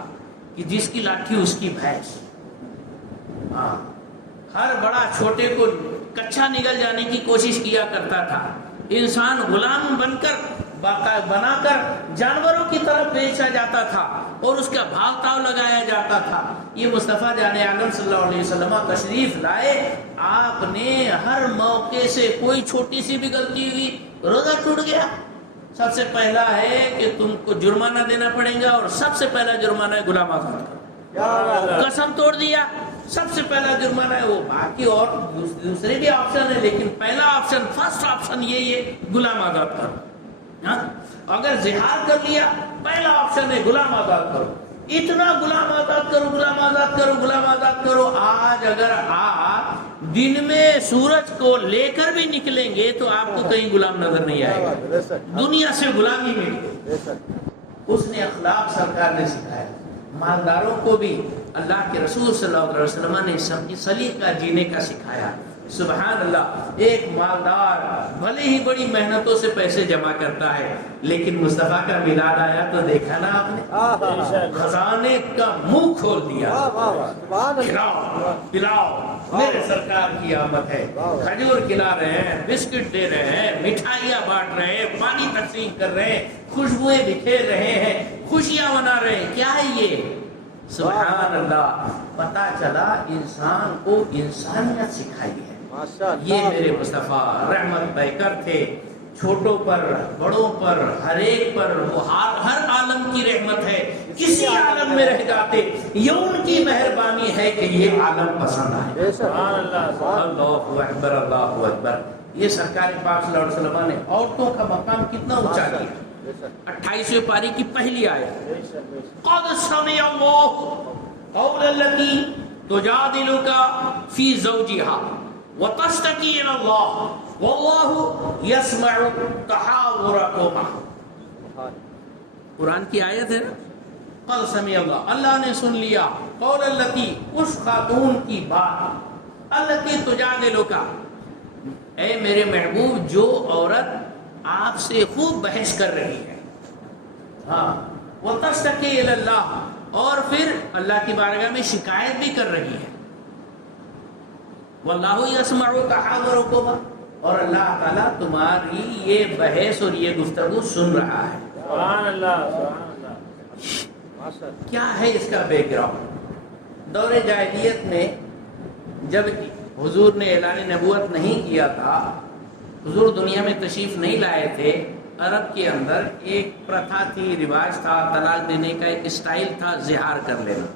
کہ جس کی لاٹھی اس کی بھینس۔ ہاں، ہر بڑا چھوٹے کو کچھا نگل جانے کی کوشش کیا کرتا تھا۔ انسان غلام بنا کر جانوروں کی طرف بیچا جاتا تھا اور اس کا بھاؤ تاؤ لگایا جاتا تھا۔ یہ مصطفیٰ جان عالم صلی اللہ علیہ وسلم تشریف لائے، آپ نے ہر موقع سے کوئی چھوٹی سی بھی غلطی ہوئی، روزہ ٹوٹ گیا، سب سے پہلا ہے کہ تم کو جرمانہ دینا پڑے گا، اور سب سے پہلا جرمانہ ہے غلام آزاد کرو۔ قسم توڑ دیا، سب سے پہلا جرمانہ ہے وہ، باقی اور دوسرے بھی آپشن ہے لیکن پہلا آپشن، فرسٹ آپشن یہی ہے غلام آزاد کرو۔ اگر زہار کر لیا پہلا آپشن ہے غلام آزاد کرو۔ اتنا غلام آزاد کرو، غلام آزاد کرو، غلام آزاد کرو۔ آج اگر آپ دن میں سورج کو لے کر بھی نکلیں گے تو آپ کو کہیں غلام نظر نہیں آئے گا، دنیا سے غلامی میں۔ اس نے اخلاق سرکار نے سکھایا۔ مالداروں کو بھی اللہ کے رسول صلی اللہ علیہ وسلم نے سلیقہ جینے کا سکھایا۔ سبحان اللہ، ایک مالدار بھلے ہی بڑی محنتوں سے پیسے جمع کرتا ہے لیکن مصطفیٰ کا میلاد آیا تو دیکھا نا آپ نے، خزانے کا منہ کھول دیا، کھلاؤ پلاؤ، میرے سرکار کی آمد ہے، کھجور کھلا رہے ہیں، بسکٹ دے رہے ہیں، مٹھائیاں بانٹ رہے ہیں، پانی تقسیم کر رہے ہیں، خوشبوئیں بکھیر رہے ہیں، خوشیاں منا رہے ہیں۔ کیا ہے یہ؟ سبحان اللہ، پتا چلا انسان کو انسانیت سکھائی ہے۔ یہ میرے مصطفیٰ رحمت پیکر تھے، چھوٹوں پر بڑوں پر ہر ایک پر، وہ ہر عالم کی رحمت ہے، کسی عالم میں رہ جاتے یہ ان کی مہربانی ہے کہ یہ عالم پسند آئے۔ اللہ اکبر، اللہ اکبر۔ یہ سرکار پاک صلی اللہ علیہ وسلم نے عورتوں کا مقام کتنا اونچا کیا۔ 28ویں پاری کی پہلی آیت، قد سمع اللہ قول التی تجادلک فی زوجہا وتشتکی الی اللہ واللہ یسمع تحاورکما۔ قرآن کی آیت ہے نا، قد سمع اللہ، اللہ نے سن لیا قول التی، اس خاتون کی بات، التی تجادلک، اے میرے محبوب جو عورت آپ سے خوب بحث کر رہی ہے، ہاں، وتشتکی الی اللہ، اور پھر اللہ کی بارگاہ میں شکایت بھی کر رہی ہے، واللہ یسمع تحاورکما، اور اللہ تعالیٰ تمہاری یہ بحث اور یہ گفتگو سن رہا ہے۔ سبحان اللہ، سبحان اللہ۔ کیا ہے اس کا بیک گراؤنڈ؟ دور جاہلیت میں جب حضور نے اعلان نبوت نہیں کیا تھا، حضور دنیا میں تشریف نہیں لائے تھے، عرب کے اندر ایک پرتھا تھی، رواج تھا، طلاق دینے کا ایک اسٹائل تھا، زہار کر لینا،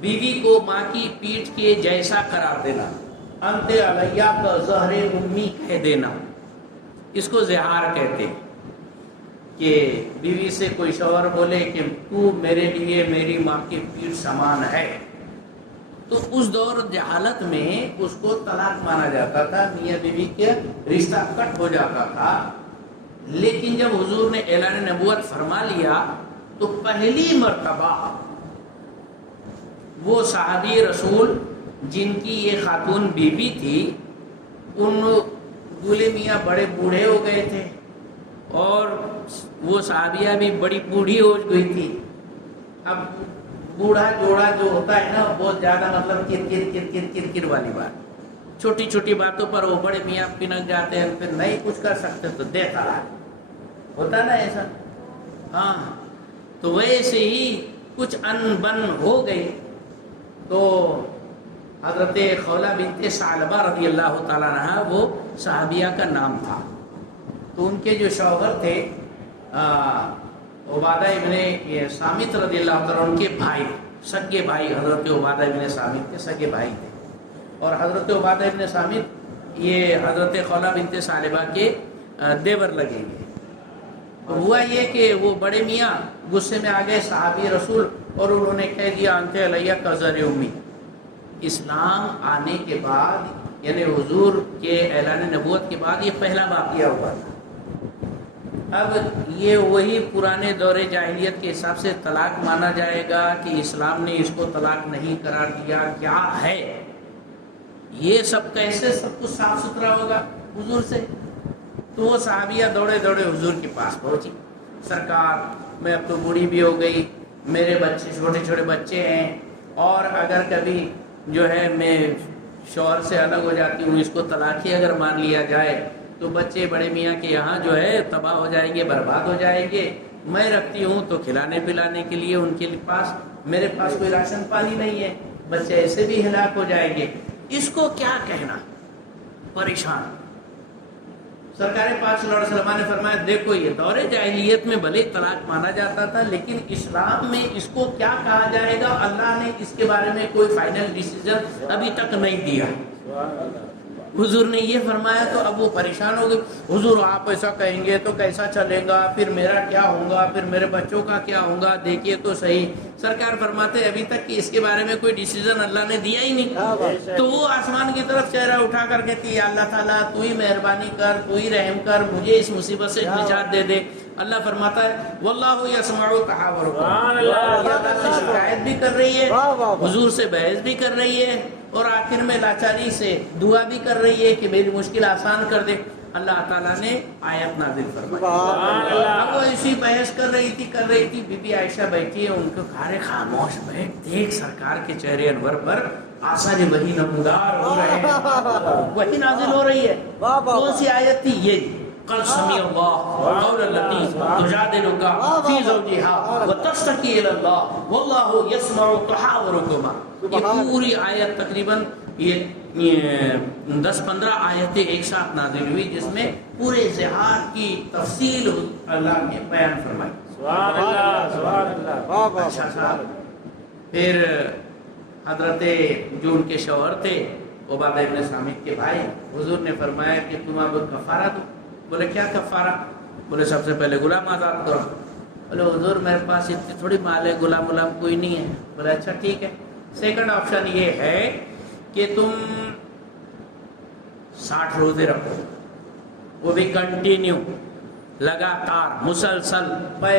بیوی کو ماں کی پیٹھ کے جیسا قرار دینا، انت علیہ کا زہر امی کہہ دینا، اس کو زہار کہتے ہیں۔ کہ بیوی سے کوئی شوہر بولے کہ تو میرے لیے میری ماں کی پیٹھ سامان ہے، تو اس دور جہالت میں اس کو طلاق مانا جاتا تھا، میاں بیوی کے رشتہ کٹ ہو جاتا تھا۔ لیکن جب حضور نے اعلان نبوت فرما لیا تو پہلی مرتبہ وہ صحابی رسول جن کی یہ خاتون بیوی تھی، ان دولہے میاں بڑے بوڑھے ہو گئے تھے اور وہ صحابیہ بھی بڑی بوڑھی ہو گئی تھی۔ اب بوڑھا جوڑا جو ہوتا ہے نا، بہت زیادہ مطلب کر والی بات، چھوٹی چھوٹی باتوں پر وہ بڑے میاں پنک جاتے ہیں، پھر نہیں کچھ کر سکتے تو دیتا ہے، ہوتا نا ایسا، ہاں، تو ویسے ہی کچھ ان بن ہو گئی۔ تو حضرت خولہ بنت ثعلبہ رضی اللہ تعالیٰ عنہ وہ صحابیہ کا نام تھا، تو ان کے جو شوہر تھے عبادہ ابن صامت رضی اللہ تعالیٰ، ان کے بھائی، سگے بھائی حضرت عبادہ ابن صامت کے سگے بھائی تھے، اور حضرت عبادہ ابن صامت یہ حضرت خولہ بنت ثعلبہ کے دیور لگیں گے۔ تو ہوا یہ کہ وہ بڑے میاں غصے میں آ گئے صحابی رسول، اور انہوں نے کہہ دیا انت علیہ کا زر امی۔ اسلام آنے کے بعد، یعنی حضور کے اعلان نبوت کے بعد، یہ پہلا واقعہ ہوا تھا۔ اب یہ وہی پرانے دور جاہلیت کے حساب سے طلاق مانا جائے گا کہ اسلام نے اس کو طلاق نہیں قرار دیا؟ کیا ہے یہ سب؟ کیسے سب کچھ صاف ستھرا ہوگا حضور سے؟ تو وہ صحابیہ دوڑے دوڑے حضور کے پاس پہنچی، سرکار میں اب تو بوڑھی بھی ہو گئی، میرے بچے چھوٹے چھوٹے بچے ہیں، اور اگر کبھی جو ہے میں شوہر سے الگ ہو جاتی ہوں، اس کو طلاق ہی اگر مان لیا جائے تو بچے بڑے میاں کے یہاں جو ہے تباہ ہو جائیں گے، برباد ہو جائیں گے۔ میں رکھتی ہوں تو کھلانے پلانے کے لیے ان کے پاس، میرے پاس کوئی راشن پانی نہیں ہے، بچے ایسے بھی ہلاک ہو جائیں گے، اس کو کیا کہنا؟ پریشان۔ سرکار پاک صلی اللہ علیہ وسلم نے فرمایا دیکھو یہ دور جاہلیت میں بھلے طلاق مانا جاتا تھا، لیکن اسلام میں اس کو کیا کہا جائے گا، اللہ نے اس کے بارے میں کوئی فائنل ڈیسیژن ابھی تک نہیں دیا۔ حضور نے یہ فرمایا تو اب وہ پریشان ہو گئے، حضور آپ ایسا کہیں گے تو کیسا چلے گا، پھر میرا کیا ہوگا، پھر میرے بچوں کا کیا ہوگا، دیکھیے تو صحیح۔ سرکار فرماتے ابھی تک کہ اس کے بارے میں کوئی ڈیسیژن اللہ نے دیا ہی نہیں۔ تو وہ آسمان کی طرف چہرہ اٹھا کر کہتی ہے اللہ تعالیٰ تو ہی مہربانی کر، تو ہی رحم کر، مجھے اس مصیبت سے نجات دے دے۔ اللہ فرماتا ہے واللہ یسمع تحاورکم، اللہ سے شکایت بھی کر رہی ہے، حضور سے بحث بھی کر رہی ہے، اور آخر میں لاچاری سے دعا بھی کر رہی ہے کہ میری مشکل آسان کر دے۔ اللہ تعالیٰ نے آیت نازل فرمائی۔ اب وہ اسی بحث کر رہی تھی، بی بی عائشہ بیٹھی ہے، ان کو کھارے خاموش بیٹھ، دیکھ سرکار کے چہرے انور پر آثار وحی نمودار ہو رہے ہیں، وحی نازل ہو رہی ہے۔ کون سی آیت تھی؟ یہ قد سمع اللہ قول التی تجادلک فی زوجها وتشتکی الی اللہ واللہ یسمع تحاورکما۔ یہ پوری آیت تقریباً یہ 10-15 آیتیں ایک ساتھ نازل ہوئی، جس میں پورے زہار کی تفصیل اللہ نے بیان فرمائی۔ سبحان اللہ، سبحان اللہ۔ اچھا صاحب، پھر حضرت جو ان کے شوہر تھے عبادہ ابن صامت کے بھائی، حضور نے فرمایا کہ تم اب کفارہ دو۔ بولے کیا کفارہ؟ بولے سب سے پہلے غلام آزاد کرو۔ بولے حضور میرے پاس اتنی تھوڑی مال ہے، غلام کوئی نہیں ہے۔ بولے اچھا ٹھیک ہے، سیکنڈ آپشن یہ ہے کہ تم 60 روزے رکھو، وہ بھی کنٹینیو، لگاتار، مسلسل، بے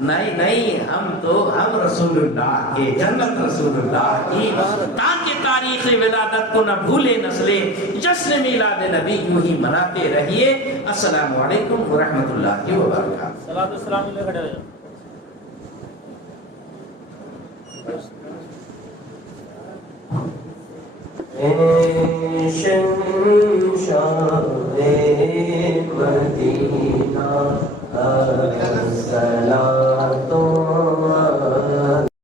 نہیں ہم رسول اللہ کے جنت رسول اللہ کی تاکہ تاریخ ولادت کو نہ بھولے نسلیں جشن میلاد نبی یوں ہی مناتے رہیے. السلام علیکم ورحمۃ اللہ وبرکاتہ. صلاۃ السلام علیہ کھڑے ہو جاؤ. شہنشاہ مدینہ السلام